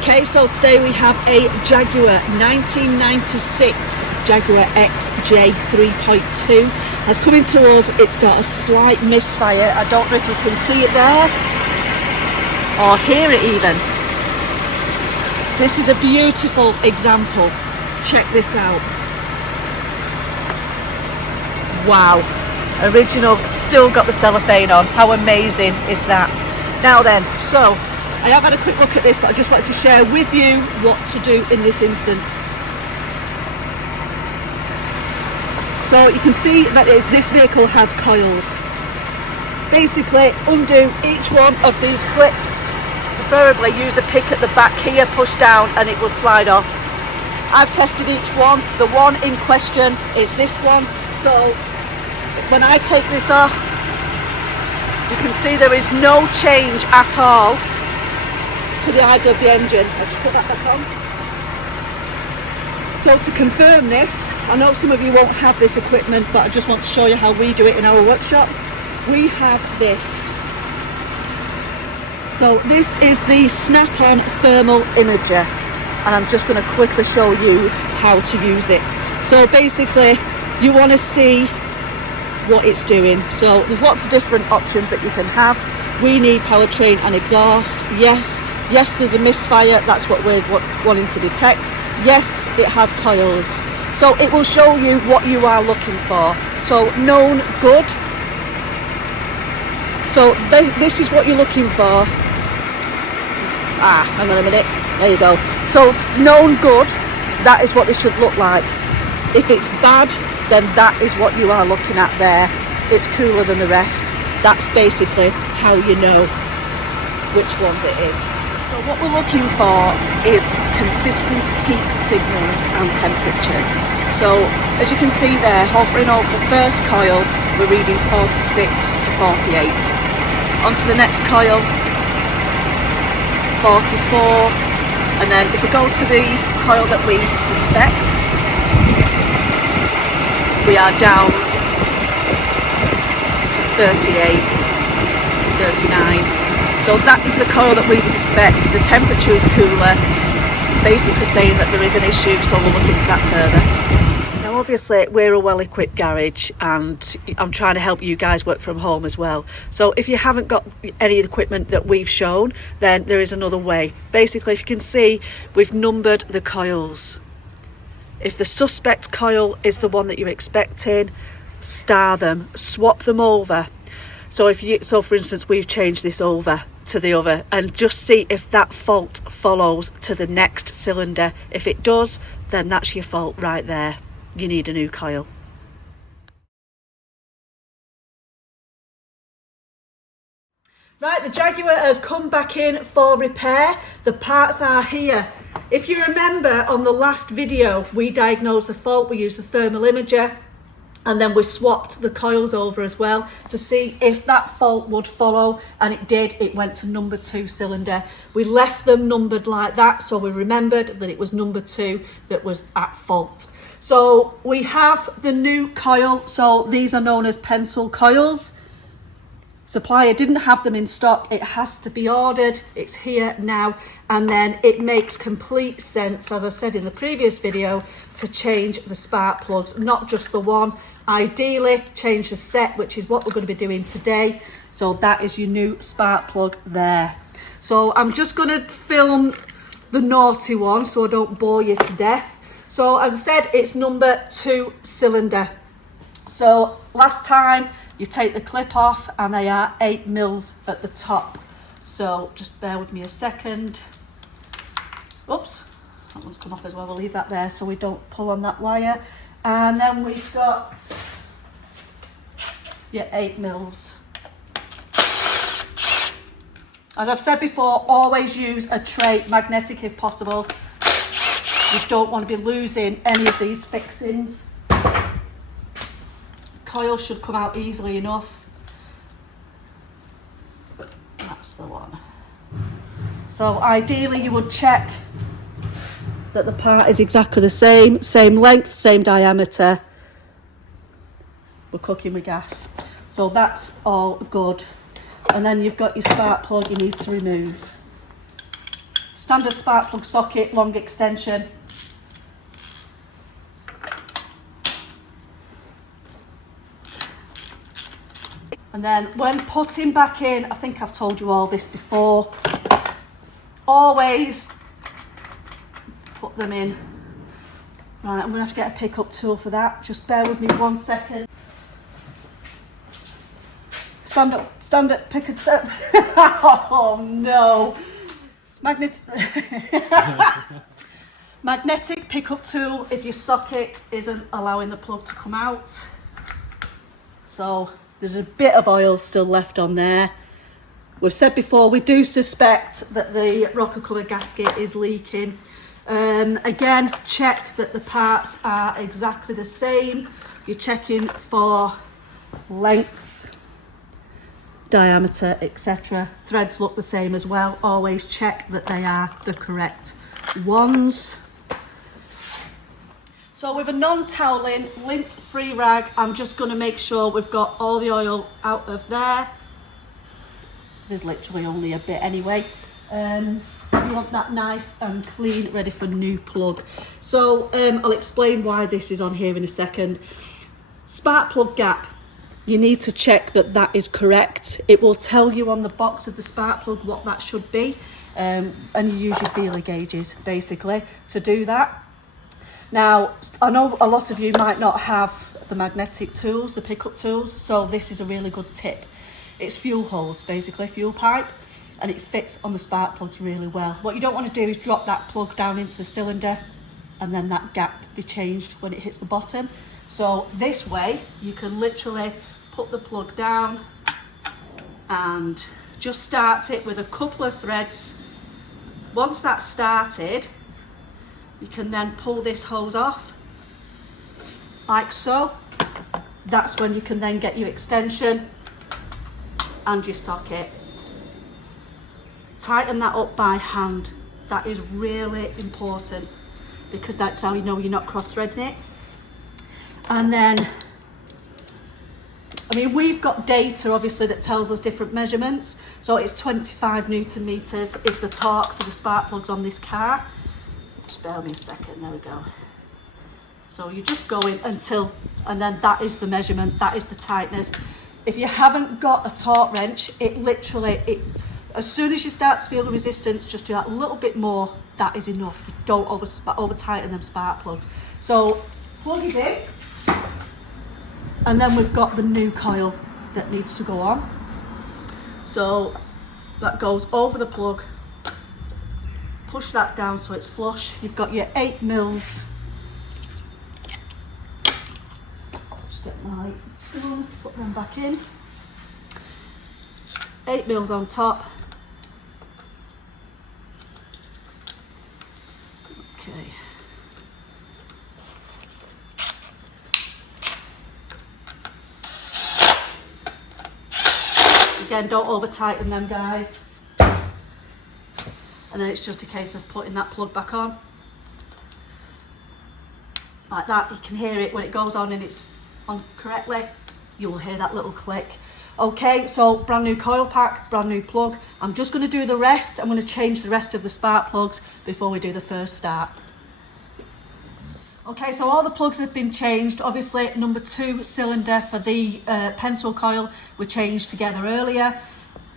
Okay, so today we have a Jaguar 1996 Jaguar XJ 3.2 has come into us. It's got a slight misfire. I don't know if you can see it there or hear it even. This is a beautiful example. Check this out. Wow, original, still got the cellophane on. How amazing is that? Now then, so I have had a quick look at this, but I just wanted to share with you what to do in this instance. So you can see that this vehicle has coils. Basically, undo each one of these clips. Preferably use a pick at the back here, push down, and it will slide off. I've tested each one. The one in question is this one. So when I take this off, you can see there is no change at all to the idle of the engine. I'll just put that back on. So to confirm this, I know some of you won't have this equipment, but I just want to show you how we do it in our workshop. We have this. So this is the snap-on thermal imager, and I'm just going to quickly show you how to use it. So basically, you want to see what it's doing. So there's lots of different options that you can have. We need powertrain and exhaust. Yes, there's a misfire. That's what we're wanting to detect. Yes, it has coils. So it will show you what you are looking for. So known good. So this is what you're looking for. Hang on a minute. There you go. So known good, that is what this should look like. If it's bad, then that is what you are looking at there. It's cooler than the rest. That's basically how you know which ones it is. So what we're looking for is consistent heat signals and temperatures. So as you can see there, hovering over the first coil, we're reading 46 to 48. Onto the next coil, 44. And then if we go to the coil that we suspect, we are down to 38, 39. So that is the coil that we suspect. The temperature is cooler, basically saying that there is an issue, so we'll look into that further. Now obviously we're a well-equipped garage, and I'm trying to help you guys work from home as well. So if you haven't got any equipment that we've shown, then there is another way. Basically, if you can see, we've numbered the coils. If the suspect coil is the one that you're expecting, star them, swap them over. So for instance, we've changed this over to the other, and just see if that fault follows to the next cylinder. If it does, then that's your fault right there. You need a new coil. Right, the Jaguar has come back in for repair. The parts are here. If you remember on the last video, we diagnosed the fault. We used the thermal imager, and then we swapped the coils over as well to see if that fault would follow, and it did. It went to number 2 cylinder. We left them numbered like that, so we remembered that it was number 2 that was at fault. So we have the new coil. So these are known as pencil coils. Supplier didn't have them in stock. It has to be ordered. It's here now, and then it makes complete sense, as I said in the previous video, to change the spark plugs, not just the one. Ideally change the set, which is what we're going to be doing today. So that is your new spark plug there. So I'm just going to film the naughty one so I don't bore you to death. So as I said, it's number 2 cylinder. So last time, you take the clip off, and they are 8 mils at the top. So just bear with me a second. Oops, that one's come off as well. We'll leave that there so we don't pull on that wire. And then we've got your 8 mils. As I've said before, always use a tray, magnetic if possible. You don't want to be losing any of these fixings. Coil should come out easily enough. That's the one. So ideally you would check that the part is exactly the same length, same diameter. We're cooking with gas. So that's all good. And then you've got your spark plug you need to remove. standard spark plug socket, long extension. And then when putting back in, I think I've told you all this before, always put them in. Right, I'm gonna have to get a pickup tool for that. Just bear with me 1 second. Stand up, pick it up. Oh no. Magnetic pickup tool if your socket isn't allowing the plug to come out. So there's a bit of oil still left on there. We've said before, we do suspect that the rocker cover gasket is leaking. Again, check that the parts are exactly the same. You're checking for length, diameter, etc. Threads look the same as well. Always check that they are the correct ones. So with a non-toweling, lint-free rag, I'm just going to make sure we've got all the oil out of there. There's literally only a bit anyway. You want that nice and clean, ready for new plug. So I'll explain why this is on here in a second. Spark plug gap. You need to check that that is correct. It will tell you on the box of the spark plug what that should be. And you use your feeler gauges, basically, to do that. Now, I know a lot of you might not have the magnetic tools, the pickup tools, so this is a really good tip. It's fuel hose, basically, fuel pipe, and it fits on the spark plugs really well. What you don't want to do is drop that plug down into the cylinder and then that gap be changed when it hits the bottom. So this way, you can literally put the plug down and just start it with a couple of threads. Once that's started, you can then pull this hose off, like so. That's when you can then get your extension and your socket. Tighten that up by hand. That is really important because that's how you know you're not cross-threading it. And then, I mean, we've got data obviously that tells us different measurements. So it's 25 Newton meters is the torque for the spark plugs on this car. Just bear with me a second, there we go. So you just go in until, and then that is the measurement, that is the tightness. If you haven't got a torque wrench, it literally, as soon as you start to feel the resistance, just do that a little bit more, that is enough. You don't over tighten them spark plugs. So plug it in, and then we've got the new coil that needs to go on. So that goes over the plug. Push that down so it's flush. You've got your 8 mils. Just get my gun, put them back in. 8 mils on top. Okay. Again, don't over tighten them, guys. And then it's just a case of putting that plug back on. Like that, you can hear it when it goes on and it's on correctly. You will hear that little click. Okay, so brand new coil pack, brand new plug. I'm just going to do the rest. I'm going to change the rest of the spark plugs before we do the first start. Okay, so all the plugs have been changed. Obviously, number 2 cylinder for the pencil coil were changed together earlier.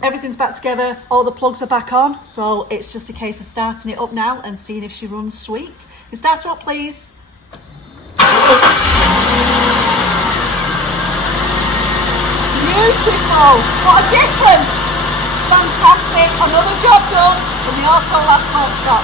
Everything's back together, all the plugs are back on, so it's just a case of starting it up now and seeing if she runs sweet. You start her up, please. Beautiful! What a difference! Fantastic! Another job done in the Auto Last Workshop.